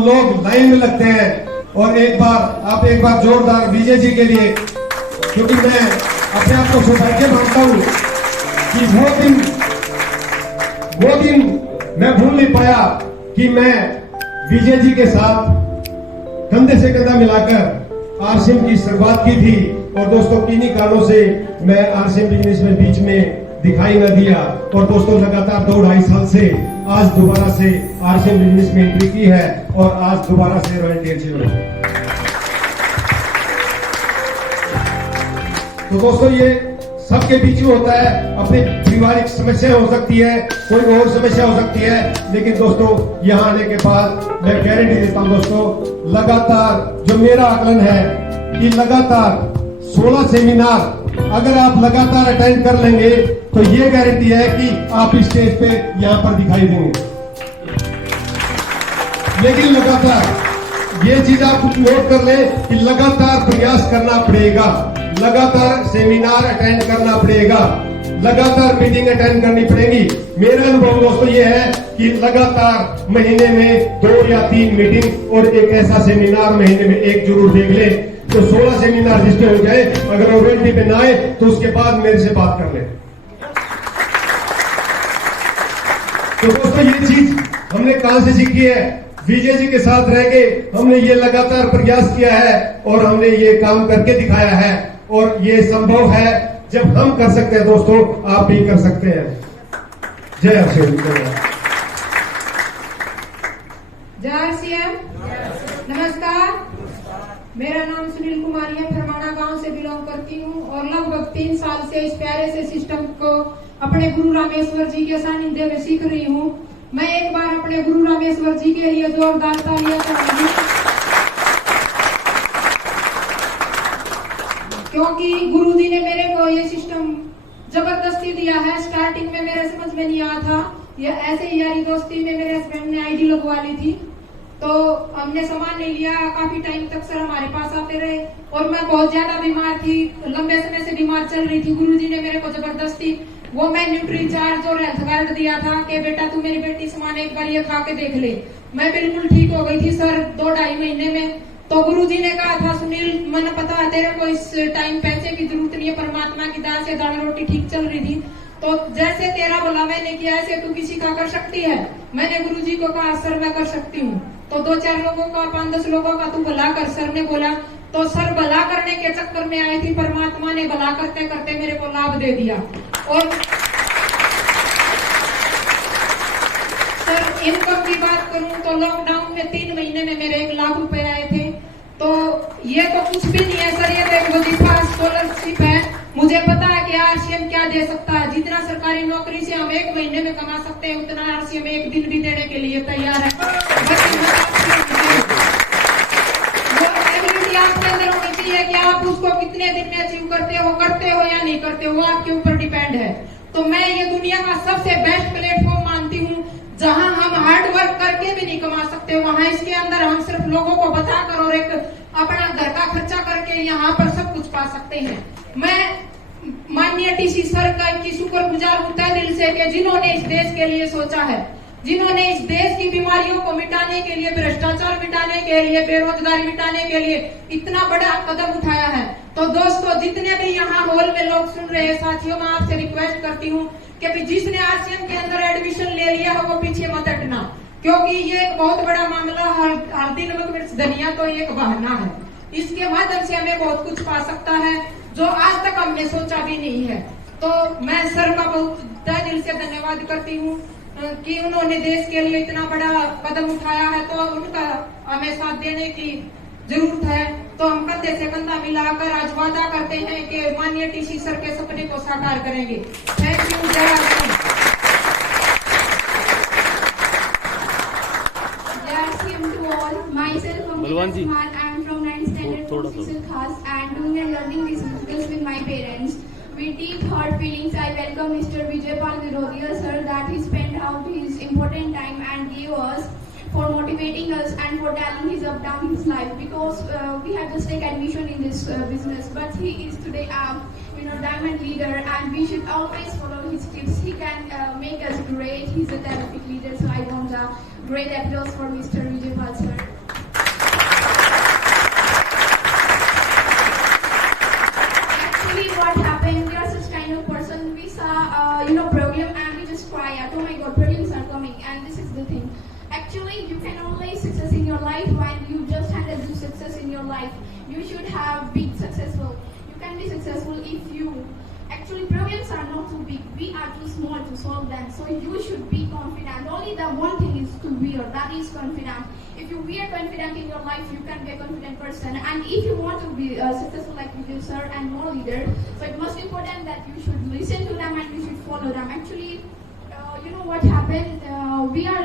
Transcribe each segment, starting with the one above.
लोग लाइन में लगते हैं। और एक बार जोरदार विजय जी के लिए, क्योंकि मैं अपने आप को सौभाग्य मानता हूं कि वो दिन मैं भूल नहीं पाया कि मैं विजय जी के साथ कंधे से कंधा मिलाकर आरसीएम की शुरुआत की थी। और दोस्तों किन्हीं कारणों से मैं आरसीएम बिजनेस में बीच में दिखाई न दिया। और दोस्तों लगातार 2-2.5 साल से आज दोबारा से आरसीएम बिजनेस में एंट्री की है और आज दोबारा से रॉयल टेल में। तो दोस्तों ये सबके बीच में होता है, अपनी पारिवारिक समस्या हो सकती है, कोई और समस्या हो सकती है, लेकिन दोस्तों यहाँ आने के बाद मैं गारंटी देता हूँ दोस्तों, लगातार जो मेरा आकलन है कि लगातार 16 सेमिनार अगर आप लगातार अटेंड कर लेंगे तो ये गारंटी है कि आप स्टेज पे यहाँ पर दिखाई देंगे। लेकिन लगातार ये चीज आप नोट कर ले कि लगातार प्रयास करना पड़ेगा, लगातार सेमिनार अटेंड करना पड़ेगा, लगातार मीटिंग अटेंड करनी पड़ेगी। मेरा अनुभव दोस्तों ये है कि लगातार महीने में 2 या 3 मीटिंग और एक ऐसा सेमिनार महीने में एक जरूर देख ले। तो 16 सेमिनार जिसपे हो जाए, अगर ओवेल्टी पे ना आए तो उसके बाद मेरे से बात कर ले। तो दोस्तों ये चीज हमने कहां से सीखी है? विजय जी के साथ रह के हमने ये लगातार प्रयास किया है और हमने ये काम करके दिखाया है। और ये संभव है, जब हम कर सकते हैं दोस्तों, आप भी कर सकते हैं। जय आरसीएम। जय आरसीएम। नमस्कार, मेरा नाम सुनील कुमारी है, फरमाना गांव से बिलोंग करती हूँ और लगभग 3 साल से इस प्यारे से सिस्टम को अपने गुरु रामेश्वर जी के सानिध्य में सीख रही हूँ। मैं एक बार अपने गुरु रामेश्वर जी के लिए जोरदार तालियां कराऊंगी, क्योंकि गुरु जी ने मेरे को ये सिस्टम जबरदस्ती दिया है। स्टार्टिंग में मेरे समझ में नहीं आया था, ये ऐसे ही यारी दोस्ती में मेरे हस्बैंड ने आईडी लगवा ली थी, तो हमने सामान नहीं लिया। काफी टाइम तक सर हमारे पास आते रहे और मैं बहुत ज्यादा बीमार थी, लंबे समय से बीमार चल रही थी। गुरुजी ने मेरे को जबरदस्ती वो मैं न्यूट्री चार्ज और हेल्थ कार्ड दिया था कि बेटा तू मेरी बेटी सामान एक बार ये खा के देख ले। मैं बिल्कुल ठीक हो गई थी सर 2-2.5 महीने में। तो गुरुजी ने कहा था, सुनील मैंने पता है तेरे को इस टाइम पैसे की जरूरत नहीं है, परमात्मा की दान से दाल रोटी ठीक चल रही थी, तो जैसे तेरा भला मैंने किया ऐसे तू किसी का कर सकती है। मैंने गुरुजी को कहा सर मैं कर सकती हूँ। तो 2-4 लोगों का 5-10 लोगों का तू भला कर, सर ने बोला। तो सर भला करने के चक्कर में आई थी, परमात्मा ने भला करते करते मेरे को लाभ दे दिया। और सर इनकम की बात करूं तो लॉकडाउन में 3 महीने में मेरे 1 लाख रुपए आए थे। तो ये तो कुछ भी नहीं है सर, ये तो एक वजीफा स्कॉलरशिप है। मुझे पता है कि आरसीएम क्या दे सकता है। जितना सरकारी नौकरी से हम 1 महीने में कमा सकते हैं, उतना आरसीएम 1 दिन भी देने के लिए तैयार है। आपके अंदर होनी चाहिए कि आप उसको कितने दिन में अचीव करते हो या नहीं करते हो, आपके ऊपर डिपेंड है। तो मैं ये दुनिया का सबसे बेस्ट प्लेटफॉर्म मानती हूँ, जहां हम हार्ड वर्क करके भी नहीं कमा सकते, वहां इसके अंदर हम सिर्फ लोगों को बताकर और एक अपना घर का खर्चा करके यहाँ पर सब कुछ पा सकते हैं। मैं माननीय टीसी सर की शुक्रगुजार हूँ तहे दिल से कि जिन्होंने इस देश के लिए सोचा है, जिन्होंने इस देश की बीमारियों को मिटाने के लिए, भ्रष्टाचार मिटाने के लिए, बेरोजगारी मिटाने के लिए इतना बड़ा कदम उठाया है। तो दोस्तों जितने भी यहाँ हॉल में लोग सुन रहे हैं, साथियों मैं आपसे रिक्वेस्ट करती हूँ कि जिसने आरसीएम के अंदर एडमिशन ले लिया है वो पीछे मत हटना, क्योंकि ये एक बहुत बड़ा मामला। हल्दी नमक मिर्च धनिया तो एक बहाना है, इसके माध्यम से हमें बहुत कुछ पा सकता है जो आज तक हमने सोचा भी नहीं है। तो मैं सर का बहुत तहे दिल से धन्यवाद करती हूँ कि उन्होंने देश के लिए इतना बड़ा कदम उठाया है, तो उनका हमें साथ देने की जरूरत है। तो हम कंधे से कंधा मिलाकर आज वादा करते हैं कि माननीय टीसी सर के सपने को साकार करेंगे। Thank you. जय आरसीएम। जय RCM to all. Myself Amrita Suman. I am from 9th standard from Cecil Khas and doing and learning these musicals with my parents. With deep heart feelings, I welcome Mr. Vijaypal Virodia sir that he spent out his important time and gave us for motivating us and for telling his up down his life, because we have just take admission in this business, but he is today diamond leader and we should always follow his tips. He can make us great. He's a terrific leader, so I want a great applause for Mr. Vijaypal sir. success in your life when you just handle the success in your life. You should have big successful. You can be successful if you actually problems are not too big. We are too small to solve them. So you should be confident. Only the one thing is to wear. That is confident. If you are confident in your life, you can be a confident person. And if you want to be successful like you sir and more leader, so it's most important that you should listen to them and you should follow them. Actually, you know what happened? We are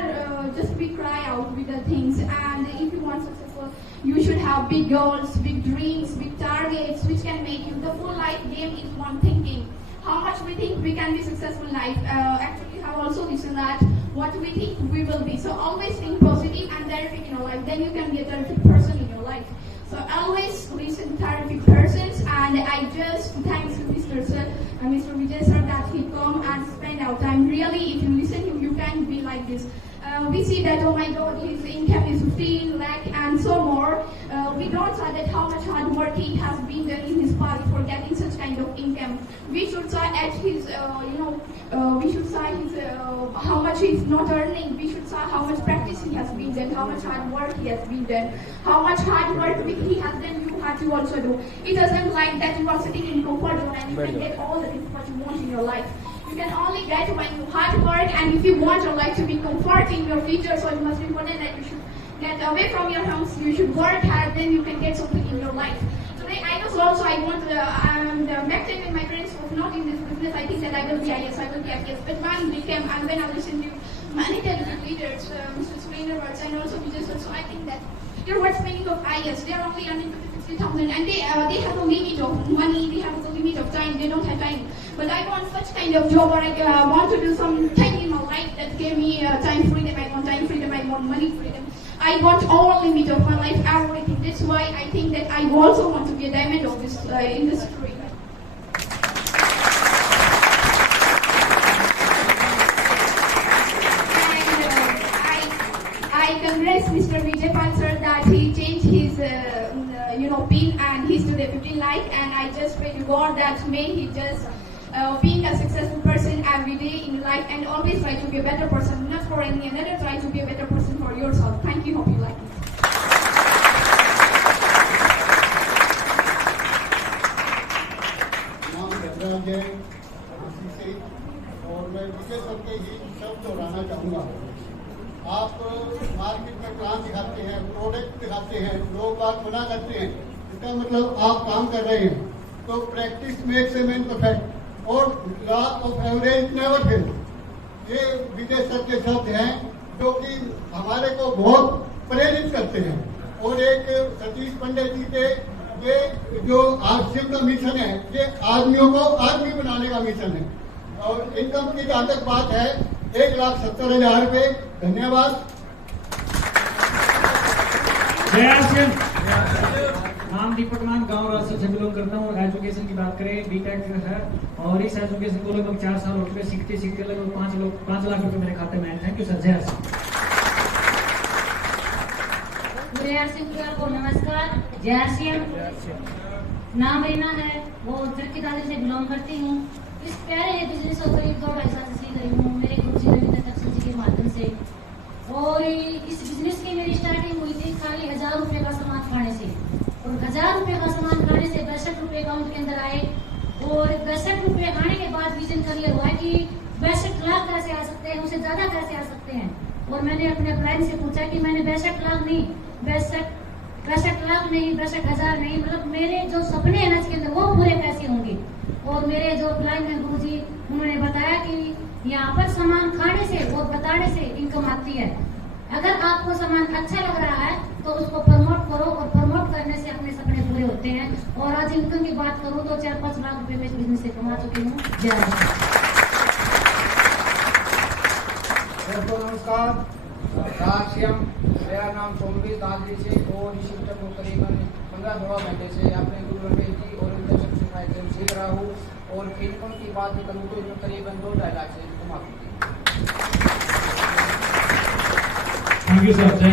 we cry out with the things, and if you want successful, you should have big goals, big dreams, big targets, which can make you. The full life game is one thinking. How much we think we can be successful in life. Actually, have also listened that what we think we will be. So always think positive and terrific in your life. Then you can be a terrific person in your life. So always listen to terrific persons, and I just thanks to Mr. Sir and Mr. Vijay sir that he come and spend our time. Really, if you listen to him, you can be like this. We see that, oh my God, his income is 15 lakh and so more. We don't say that how much hard work he has been done in his past for getting such kind of income. We should say at his, we should say his, how much he's not earning. We should say how much practice he has been done, how much hard work he has been done, how much hard work he has done. You have to also do. It doesn't like that you are sitting in comfort zone and you can get all the things what you want in your life. You can only get when you hard work, and if you want your life to be comfort in your future, so it must be important that you should get away from your house. You should work hard, then you can get something in your life. Today I was also, I want back then when my parents was not in this business, I think that I will be IS, I will be IS. But when became, and when I listened to many talented leaders, Mr. Surendra Watts and also Vijay sir, so I think that what's meaning of IS? They are only earning 50,000, and they have a limit of money, they have a limit of time, they don't have time. But I want such kind of job, or I want to do something in my life that gave me time freedom. I want time freedom, I want money freedom. I want all limit of my life, everything. That's why I think that I also want to be a diamond of this industry. I congrats Mr. Vijay Pal sir that he changed his pin and he's today 15 lakh, and I just pray to God that may he just being a successful person every day in life and always try to be a better person, not for any another, try to be a better person for yourself. Thank you, hope you like it. और मैं विजय sir के ही शब्द दोहराना चाहूँगा। आप market में plan दिखाते हैं, प्रोडक्ट दिखाते हैं, लोग बात मना करते हैं, इसका मतलब आप काम कर रहे हैं। तो practice makes a man perfect और law of average never fail, ये विजय सर के शब्द हैं जो कि हमारे को बहुत प्रेरित करते हैं। और एक सतीश पंडित जी के ये जो आरसीएम का मिशन है, ये आदमियों को आदमी बनाने का मिशन है। और इनकम की जहाँ तक बात है 1,70,000 रुपये। धन्यवाद। नाम दीपक मान, गाँव रास्ते से बिलोंग करता हूँ। एजुकेशन की बात करें, बीटेक है और इस एजुकेशन को लगभग 4 साल हो चुके, सीखते लगभग 5 लाख रुपए मेरे खाते में। Thank you sir. जय सिंह को नमस्कार। जय सिंह। नाम रीना है, वो उत्तराखंड दादरी से बिलोंग करती हूँ। इस प्यारे बिजनेस को करीब 2-2.5 साल से सीख रही हूँ मेरे गुरु जी रविंद्र दर्शन जी के माध्यम से। और इस बिजनेस की मेरी स्टार्टिंग हुई थी खाली 1000 रुपए का सामान खाने से, और 1000 रुपए का सामान खाने से 62 रुपए अकाउंट के अंदर आए। और 62 रुपए खाने के बाद विजन क्लियर हुआ कि 62 लाख कैसे आ सकते हैं, उससे ज्यादा कैसे आ सकते हैं। और मैंने अपने क्लाइंट से पूछा कि मैंने 62 लाख नहीं, 62 लाख नहीं, 62,000 नहीं, मतलब मेरे जो सपने हैं इसके अंदर वो पूरे कैसे होंगे। और मेरे जो क्लाइंट हैं गुरु जी, उन्होंने बताया कि यहाँ पर सामान खाने से और बताने से इनकम आती है। अगर आपको सामान अच्छा लग रहा है तो उसको प्रमोट करो, और प्रमोट करने से अपने सपने पूरे होते हैं। और आज इनकम की बात करूँ तो 4-5 लाख रुपए में इस बिजनेस से कमा चुकी हूँ। जय नमस्कार। राशियम, मेरा नाम सोमवीर दादरी से, और इस शिफ्ट को करीबन 15-16 घंटे से अपने गुरु रमेश जी और उनके सिखाए से सीख रहा हूँ। और इनकम की बात करूँ तो इसमें करीबन 2-2.5 लाख से कमा चुकी। Thank you sir. जय